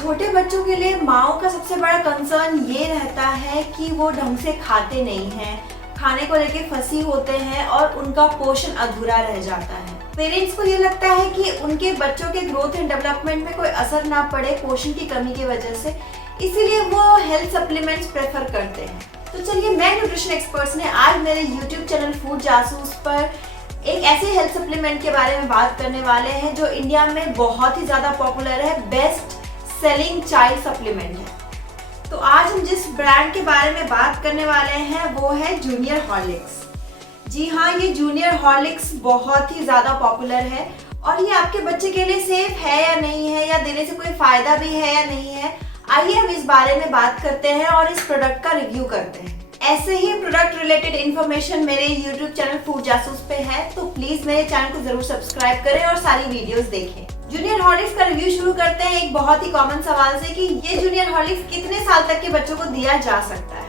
छोटे बच्चों के लिए माओ का सबसे बड़ा कंसर्न ये रहता है कि वो ढंग से खाते नहीं हैं, खाने को लेके फंसी होते हैं और उनका पोषण अधूरा रह जाता है। पेरेंट्स को ये लगता है कि उनके बच्चों के ग्रोथ एंड डेवलपमेंट में कोई असर ना पड़े पोषण की कमी की वजह से, इसीलिए वो हेल्थ सप्लीमेंट्स प्रेफर करते हैं। तो चलिए, मैं न्यूट्रिशन एक्सपर्ट्स ने आज मेरे यूट्यूब चैनल फूड जासूस पर एक ऐसे हेल्थ सप्लीमेंट के बारे में बात करने वाले हैं जो इंडिया में बहुत ही ज्यादा पॉपुलर है, बेस्ट सेलिंग चाइल्ड सप्लीमेंट है। तो आज हम जिस ब्रांड के बारे में बात करने वाले हैं वो है जूनियर हॉर्लिक्स। जी हाँ, ये जूनियर हॉर्लिक्स बहुत ही ज्यादा पॉपुलर है और ये आपके बच्चे के लिए सेफ है या नहीं है, या देने से कोई फायदा भी है या नहीं है, आइए हम इस बारे में बात करते हैं और इस प्रोडक्ट का रिव्यू करते हैं। ऐसे ही प्रोडक्ट रिलेटेड इन्फॉर्मेशन मेरे YouTube चैनल फूड जासूस पे है, तो प्लीज मेरे चैनल को जरूर सब्सक्राइब करें और सारी वीडियोस देखें। जूनियर हॉर्लिक्स का रिव्यू शुरू करते हैं एक बहुत ही कॉमन सवाल से कि ये जूनियर हॉर्लिक्स कितने साल तक के बच्चों को दिया जा सकता है।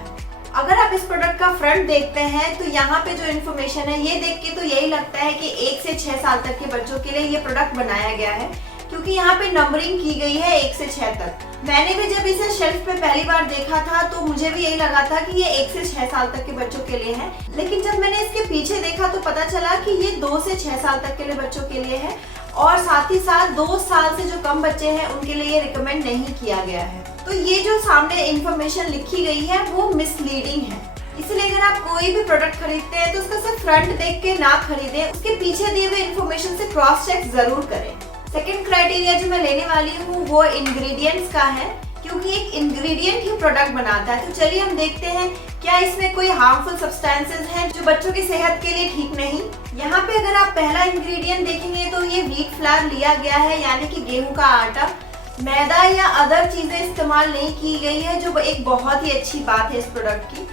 अगर आप इस प्रोडक्ट का फ्रंट देखते हैं तो यहाँ पे जो इन्फॉर्मेशन है ये देख के तो यही लगता है कि 1 से 6 साल तक के बच्चों के लिए ये प्रोडक्ट बनाया गया है, क्योंकि यहाँ पे नंबरिंग की गई है 1 से 6 तक। मैंने भी जब इसे शेल्फ पे पहली बार देखा था तो मुझे भी यही लगा था कि ये 1 से 6 साल तक के बच्चों के लिए है, लेकिन जब मैंने इसके पीछे देखा तो पता चला कि ये 2 से 6 साल तक के लिए बच्चों के लिए है और साथ ही साथ 2 साल से जो कम बच्चे हैं उनके लिए ये रिकमेंड नहीं किया गया है। तो ये जो सामने इन्फॉर्मेशन लिखी गई है वो मिसलीडिंग है, इसलिए अगर आप कोई भी प्रोडक्ट खरीदते हैं तो उसका सिर्फ फ्रंट देख के ना खरीदें, उसके पीछे दिए हुए इन्फॉर्मेशन से क्रॉस चेक जरूर करें। सेकेंड क्राइटेरिया जो मैं लेने वाली हूँ वो इंग्रेडिएंट्स का है, क्योंकि एक इंग्रेडिएंट ही प्रोडक्ट बनाता है। तो चलिए हम देखते हैं क्या इसमें कोई हार्मफुल सब्सटेंसेस हैं जो बच्चों की सेहत के लिए ठीक नहीं। यहाँ पे अगर आप पहला इंग्रेडिएंट देखेंगे तो ये व्हीट फ्लावर लिया गया है, यानी कि गेहूं का आटा। मैदा या अदर चीजें इस्तेमाल नहीं की गई है, जो एक बहुत ही अच्छी बात है इस प्रोडक्ट की।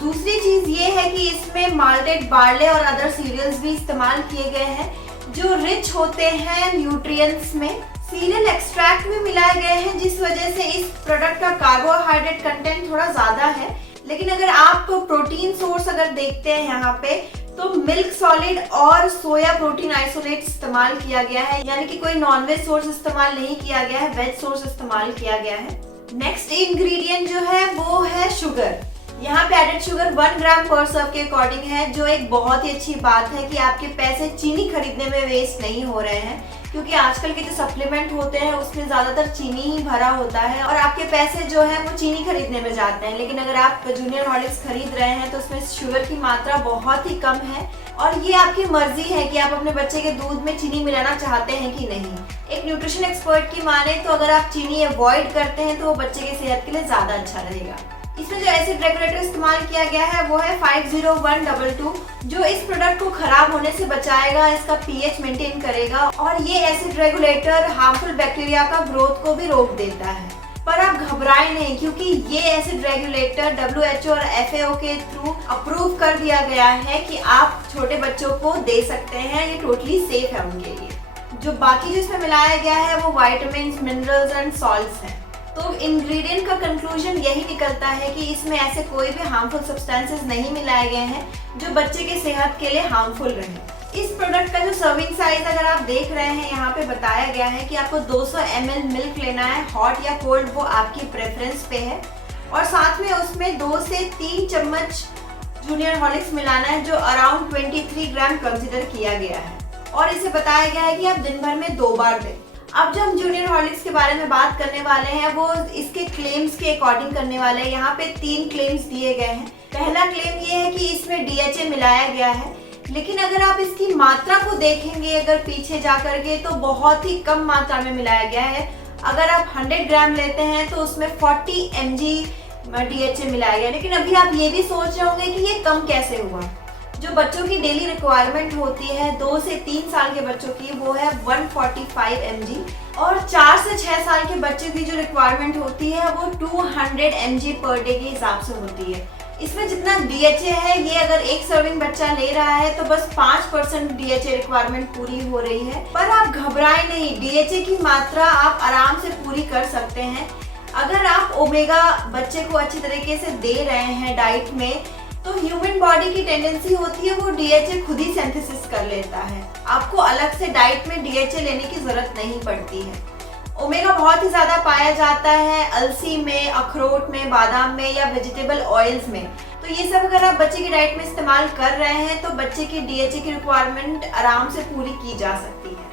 दूसरी चीज ये है कि इसमें माल्टेड बार्ले और अदर सीरियल्स भी इस्तेमाल किए गए हैं जो रिच होते हैं न्यूट्रिएंट्स में। सीरियल एक्सट्रैक्ट भी मिलाए गए हैं, जिस वजह से इस प्रोडक्ट का कार्बोहाइड्रेट कंटेंट थोड़ा ज्यादा है। लेकिन अगर आप प्रोटीन सोर्स अगर देखते हैं यहाँ पे तो मिल्क सॉलिड और सोया प्रोटीन आइसोलेट इस्तेमाल किया गया है, यानी कि कोई नॉनवेज सोर्स इस्तेमाल नहीं किया गया है, वेज सोर्स इस्तेमाल किया गया है। नेक्स्ट इंग्रेडिएंट जो है वो है शुगर। यहाँ पे एडेड शुगर 1 ग्राम पर सर्व के अकॉर्डिंग है, जो एक बहुत ही अच्छी बात है कि आपके पैसे चीनी खरीदने में वेस्ट नहीं हो रहे हैं, क्योंकि आजकल के जो सप्लीमेंट होते हैं उसमें ज्यादातर चीनी ही भरा होता है और आपके पैसे जो है वो चीनी खरीदने में जाते हैं। लेकिन अगर आप जूनियर हॉर्लिक्स खरीद रहे हैं तो उसमें शुगर की मात्रा बहुत ही कम है और ये आपकी मर्जी है कि आप अपने बच्चे के दूध में चीनी मिलाना चाहते हैं कि नहीं। एक न्यूट्रिशन एक्सपर्ट की माने तो अगर आप चीनी अवॉइड करते हैं तो वो बच्चे की सेहत के लिए ज्यादा अच्छा रहेगा। इसमें जो एसिड रेगुलेटर इस्तेमाल किया गया है वो है 50122, जो इस प्रोडक्ट को खराब होने से बचाएगा, इसका पीएच मेंटेन करेगा और ये एसिड रेगुलेटर हार्मफुल बैक्टीरिया का ग्रोथ को भी रोक देता है। पर आप घबराएं नहीं, क्योंकि ये एसिड रेगुलेटर WHO और FAO के थ्रू अप्रूव कर दिया गया है कि आप छोटे बच्चों को दे सकते हैं, ये टोटली सेफ है उनके लिए। जो बाकी जो इसमें मिलाया गया है वो वाइटामिन, मिनरल्स एंड सॉल्ट्स हैं। तो इंग्रेडिएंट का कंक्लूजन यही निकलता है कि इसमें ऐसे कोई भी हार्मफुल सब्सटेंसेस नहीं मिलाए गए हैं जो बच्चे के सेहत के लिए हार्मफुल रहे। इस प्रोडक्ट का जो सर्विंग साइज अगर आप देख रहे हैं यहाँ पे बताया गया है कि आपको 200 ml मिल्क लेना है, हॉट या कोल्ड वो आपकी प्रेफरेंस पे है, और साथ में उसमें 2 से 3 चम्मच जूनियर हॉर्लिक्स मिलाना है, जो अराउंड 23 ग्राम कंसिडर किया गया है, और इसे बताया गया है कि आप दिन भर में 2 बार दें। अब जो हम जूनियर हॉर्लिक्स के बारे में बात करने वाले हैं वो इसके क्लेम्स के अकॉर्डिंग करने वाले हैं। यहाँ पे 3 क्लेम्स दिए गए हैं। पहला क्लेम ये है कि इसमें DHA मिलाया गया है, लेकिन अगर आप इसकी मात्रा को देखेंगे अगर पीछे जा करके तो बहुत ही कम मात्रा में मिलाया गया है। अगर आप 100 ग्राम लेते हैं तो उसमें 40 mg DHA मिलाया गया। लेकिन अभी आप ये भी सोच रहे होंगे कि ये कम कैसे हुआ। जो बच्चों की डेली रिक्वायरमेंट होती है 2 से 3 साल के बच्चों की वो है 145 mg, और 4 से 6 साल के बच्चों की जो रिक्वायरमेंट होती है वो 200 mg पर डे के हिसाब से होती है। इसमें जितना DHA है ये अगर एक सर्विंग बच्चा ले रहा है तो बस 5% DHA रिक्वायरमेंट पूरी हो रही है। पर आप घबराएं नहीं, DHA की मात्रा आप आराम से पूरी कर सकते हैं। अगर आप ओमेगा बच्चे को अच्छी तरीके से दे रहे हैं डाइट में, तो ह्यूमन बॉडी की टेंडेंसी होती है वो DHA खुद ही सिंथेसिस कर लेता है। आपको अलग से डाइट में DHA लेने की जरूरत नहीं पड़ती है। ओमेगा बहुत ही ज्यादा पाया जाता है अलसी में, अखरोट में, बादाम में या वेजिटेबल ऑयल्स में। तो ये सब अगर आप बच्चे की डाइट में इस्तेमाल कर रहे हैं तो बच्चे की DHA की रिक्वायरमेंट आराम से पूरी की जा सकती है।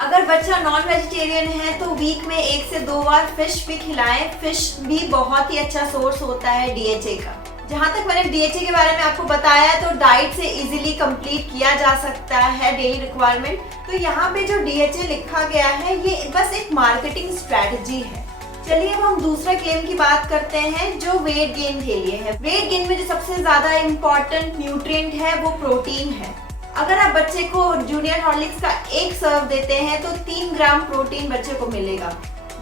अगर बच्चा नॉन वेजिटेरियन है तो वीक में 1 से 2 बार फिश भी खिलाएं। फिश भी बहुत ही अच्छा सोर्स होता है DHA का। जहाँ तक मैंने DHA के बारे में आपको बताया तो डाइट से इजीली कंप्लीट किया जा सकता है डेली रिक्वायरमेंट। तो यहाँ पे जो DHA लिखा गया है ये बस एक मार्केटिंग स्ट्रेटजी है। चलिए अब हम दूसरा क्लेम की बात करते हैं जो वेट गेन के लिए है। वेट गेन में जो सबसे ज्यादा इम्पोर्टेंट न्यूट्रिएंट है वो प्रोटीन है। अगर आप बच्चे को जूनियर हॉर्लिक्स का एक सर्व देते हैं तो 3 ग्राम प्रोटीन बच्चे को मिलेगा।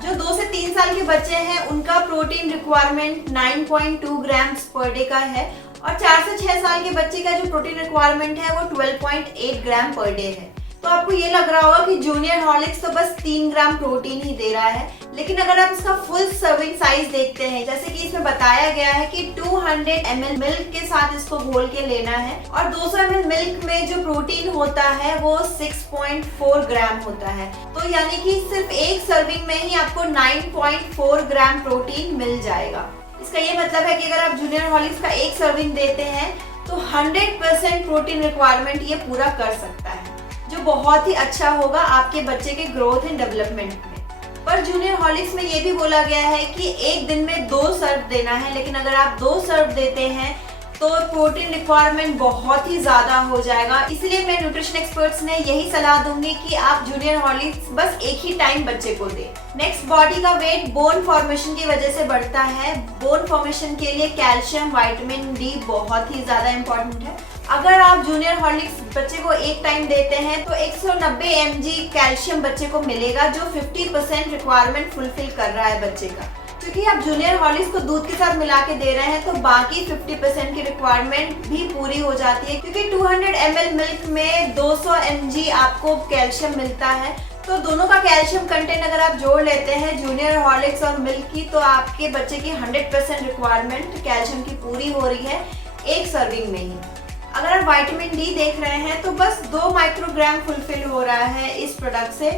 जो 2 से 3 साल के बच्चे हैं उनका protein requirement 9.2 grams per day का है और 4 से 6 साल के बच्चे का जो प्रोटीन रिक्वायरमेंट है वो 12.8 ग्राम पर डे है। तो आपको ये लग रहा होगा कि जूनियर हॉर्लिक्स तो बस 3 ग्राम प्रोटीन ही दे रहा है, लेकिन अगर आप इसका फुल सर्विंग साइज देखते हैं, जैसे कि इसमें बताया गया है कि 200 ml मिल्क के साथ इसको घोल के लेना है और 200 ml मिल्क में जो प्रोटीन होता है वो 6.4 ग्राम होता है। तो यानी कि सिर्फ एक सर्विंग में ही आपको 9.4 ग्राम प्रोटीन मिल जाएगा। इसका ये मतलब है कि अगर आप जूनियर हॉर्लिक्स का एक सर्विंग देते हैं तो 100% प्रोटीन रिक्वायरमेंट ये पूरा कर सकता है, जो बहुत ही अच्छा होगा आपके बच्चे के ग्रोथ एंड डेवलपमेंट में। पर जूनियर हॉर्लिक्स में ये भी बोला गया है कि एक दिन में 2 सर्व देना है, लेकिन अगर आप 2 सर्व देते हैं तो प्रोटीन रिक्वायरमेंट बहुत ही ज्यादा हो जाएगा। इसलिए मैं न्यूट्रिशन एक्सपर्ट्स ने यही सलाह दूंगी कि आप जूनियर हॉर्लिक्स बस एक ही टाइम बच्चे को दें। नेक्स्ट, बॉडी का वेट बोन फॉर्मेशन की वजह से बढ़ता है। बोन फॉर्मेशन के लिए कैल्शियम, विटामिन डी बहुत ही ज्यादा इम्पोर्टेंट है। अगर आप जूनियर हॉर्लिक्स बच्चे को एक टाइम देते हैं तो 190 mg कैल्शियम बच्चे को मिलेगा, जो 50% रिक्वायरमेंट फुलफिल कर रहा है बच्चे का। क्योंकि आप जूनियर हॉर्लिक्स को दूध के साथ मिला के दे रहे हैं तो बाकी 50% की रिक्वायरमेंट भी पूरी हो जाती है, क्योंकि 200 ml मिल्क में 200 mg आपको कैल्शियम मिलता है। तो दोनों का कैल्शियम कंटेंट अगर आप जोड़ लेते हैं जूनियर हॉर्लिक्स और मिल्क की, तो आपके बच्चे की 100% रिक्वायरमेंट कैल्शियम की पूरी हो रही है एक सर्विंग में ही। अगर आप विटामिन डी देख रहे हैं तो बस 2 माइक्रोग्राम फुलफिल हो रहा है इस प्रोडक्ट से,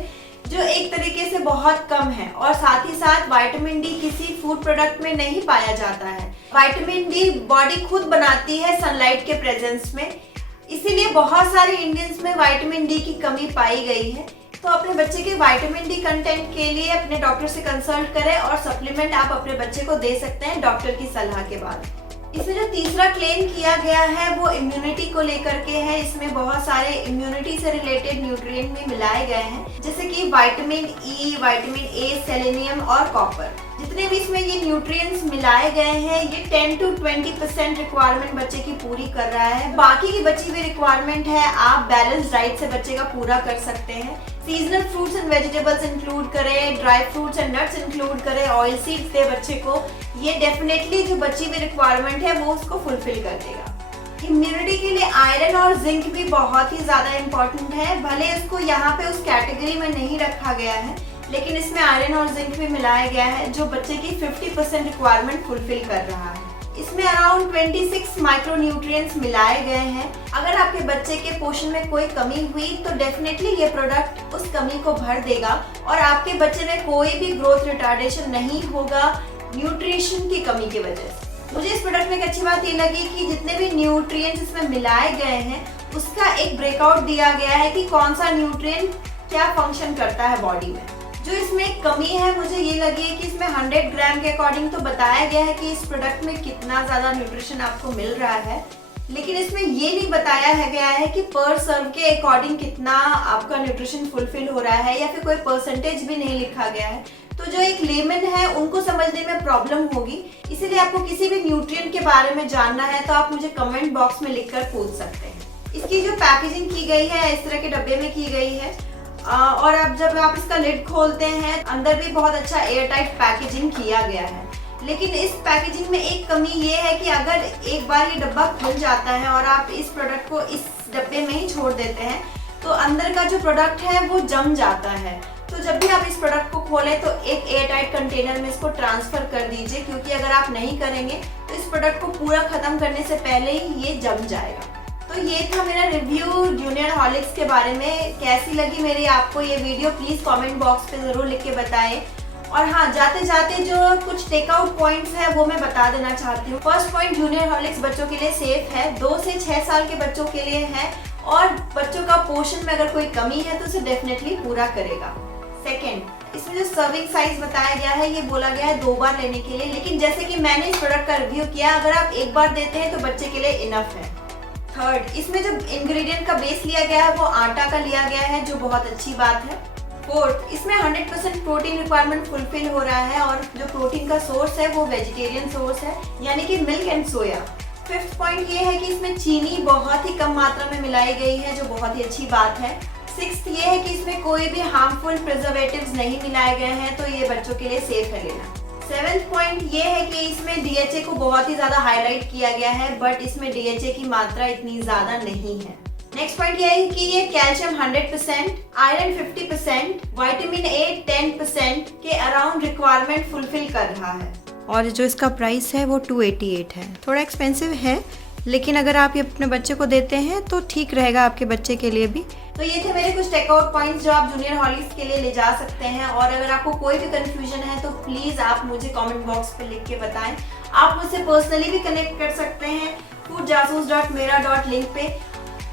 जो एक तरीके से बहुत कम है। और साथ ही साथ विटामिन डी किसी फूड प्रोडक्ट में नहीं पाया जाता है। विटामिन डी बॉडी खुद बनाती है सनलाइट के प्रेजेंस में, इसीलिए बहुत सारे इंडियंस में विटामिन डी की कमी पाई गई है। तो अपने बच्चे के विटामिन डी कंटेंट के लिए अपने डॉक्टर से कंसल्ट करें और सप्लीमेंट आप अपने बच्चे को दे सकते हैं डॉक्टर की सलाह के बाद। इसमें जो तीसरा क्लेम किया गया है वो इम्यूनिटी को लेकर के है। इसमें बहुत सारे इम्यूनिटी से रिलेटेड न्यूट्रिएंट भी मिलाए गए हैं, जैसे कि vitamin E, vitamin A, selenium और कॉपर। जितने भी इसमें ये न्यूट्रिएंट्स मिलाए गए हैं ये 10 to 20% रिक्वायरमेंट बच्चे की पूरी कर रहा है। बाकी की बची हुई रिक्वायरमेंट है आप बैलेंस डाइट से बच्चे का पूरा कर सकते हैं। Seasonal fruits and vegetables include करें, dry fruits and nuts include करें, ऑयल सीड्स दे बच्चे को। ये डेफिनेटली जो बची हुई रिक्वायरमेंट है वो उसको फुलफिल कर देगा। इम्यूनिटी के लिए आयरन और जिंक भी बहुत ही ज्यादा इम्पोर्टेंट है। भले इसको यहाँ पे उस कैटेगरी में नहीं रखा गया है, लेकिन इसमें आयरन और जिंक भी मिलाया गया है जो बच्चे की 50% रिक्वायरमेंट फुलफिल कर रहा है। इसमें अराउंड 26 माइक्रोन्यूट्रिएंट्स मिलाए गए हैं। अगर आपके बच्चे के पोषण में कोई कमी हुई तो डेफिनेटली ये प्रोडक्ट उस कमी को भर देगा और आपके बच्चे में कोई भी ग्रोथ रिटार्डेशन नहीं होगा न्यूट्रिशन की कमी की वजह से। मुझे इस प्रोडक्ट में एक अच्छी बात ये लगी कि जितने भी न्यूट्रिएंट्स इसमें मिलाए गए हैं उसका एक ब्रेकआउट दिया गया है कि कौन सा न्यूट्रिएंट क्या फंक्शन करता है बॉडी में। जो इसमें एक कमी है मुझे ये लगी है कि इसमें 100 ग्राम के अकॉर्डिंग तो बताया गया है कि इस प्रोडक्ट में कितना ज्यादा न्यूट्रिशन आपको मिल रहा है, लेकिन इसमें ये नहीं बताया गया है कि पर सर्व के अकॉर्डिंग कितना आपका न्यूट्रिशन फुलफिल हो रहा है, या फिर कोई परसेंटेज भी नहीं लिखा गया है। तो जो एक लेमन है उनको समझने में प्रॉब्लम होगी। इसीलिए आपको किसी भी न्यूट्रिएंट के बारे में जानना है तो आप मुझे कमेंट बॉक्स में लिखकर पूछ सकते हैं। इसकी जो पैकेजिंग की गई है इस तरह के डब्बे में की गई है और अब जब आप इसका लिड खोलते हैं अंदर भी बहुत अच्छा एयर टाइट पैकेजिंग किया गया है। लेकिन इस पैकेजिंग में एक कमी ये है कि अगर एक बार ये डब्बा खुल जाता है और आप इस प्रोडक्ट को इस डब्बे में ही छोड़ देते हैं तो अंदर का जो प्रोडक्ट है वो जम जाता है। तो जब भी आप इस प्रोडक्ट को खोलें तो एक एयर टाइट कंटेनर में इसको ट्रांसफर कर दीजिए, क्योंकि अगर आप नहीं करेंगे तो इस प्रोडक्ट को पूरा खत्म करने से पहले ही ये जम जाएगा। तो ये था मेरा रिव्यू जूनियर हॉर्लिक्स के बारे में। कैसी लगी मेरी आपको ये वीडियो प्लीज कमेंट बॉक्स पे जरूर लिख के बताएं। और हाँ, जाते जाते जो कुछ टेकआउट पॉइंट्स है वो मैं बता देना चाहती हूँ। फर्स्ट पॉइंट, जूनियर हॉर्लिक्स बच्चों के लिए सेफ है, 2 से 6 साल के बच्चों के लिए है और बच्चों का पोषण में अगर कोई कमी है तो उसे डेफिनेटली पूरा करेगा। सेकेंड, इसमें जो सर्विंग साइज बताया गया है ये बोला गया है 2 बार लेने के लिए, लेकिन जैसे कि मैंने इस प्रोडक्ट का रिव्यू किया, अगर आप 1 बार देते हैं तो बच्चे के लिए इनफ है। थर्ड, इसमें जो इंग्रेडिएंट का बेस लिया गया है वो आटा का लिया गया है, जो बहुत अच्छी बात है। फोर्थ, इसमें 100% प्रोटीन रिक्वायरमेंट फुलफिल हो रहा है और जो प्रोटीन का सोर्स है वो वेजिटेरियन सोर्स है, यानी कि milk and soya. Fifth point ये है कि इसमें चीनी बहुत ही कम मात्रा में मिलाई गई है, जो बहुत ही अच्छी बात है। सिक्स्थ ये है कि इसमें कोई भी हार्मफुल प्रिजर्वेटिव्स नहीं मिलाए गए हैं, तो ये बच्चों के लिए सेफ है लेना। सेवेंथ पॉइंट ये है कि इसमें DHA को बहुत ही ज्यादा हाईलाइट किया गया है, बट इसमें DHA की मात्रा इतनी ज्यादा नहीं है। नेक्स्ट पॉइंट ये है कि ये कैल्शियम 100%, आयरन 50%, विटामिन A 10% के अराउंड रिक्वायरमेंट फुलफिल कर रहा है। और जो इसका प्राइस है वो 288 है। थोड़ा एक्सपेंसिव है, लेकिन अगर आप ये अपने बच्चे को देते हैं तो ठीक रहेगा आपके बच्चे के लिए भी। तो ये थे मेरे कुछ टेकआउट पॉइंट्स जो आप जूनियर हॉर्लिक्स के लिए ले जा सकते हैं। और अगर आपको कोई भी कंफ्यूजन है तो प्लीज आप मुझे कमेंट बॉक्स पे लिख के बताएं। आप मुझसे पर्सनली भी कनेक्ट कर सकते हैं foodjasus.mera.link पे।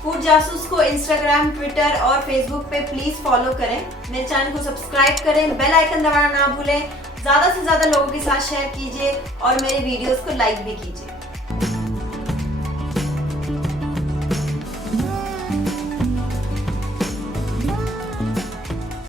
फूड जासूस को इंस्टाग्राम, ट्विटर और फेसबुक पे प्लीज फॉलो करें। मेरे चैनल को सब्सक्राइब करें, बेल आइकन दबाना ना भूलें, ज्यादा से ज्यादा लोगों के साथ शेयर कीजिए और मेरे वीडियोस को लाइक भी कीजिए।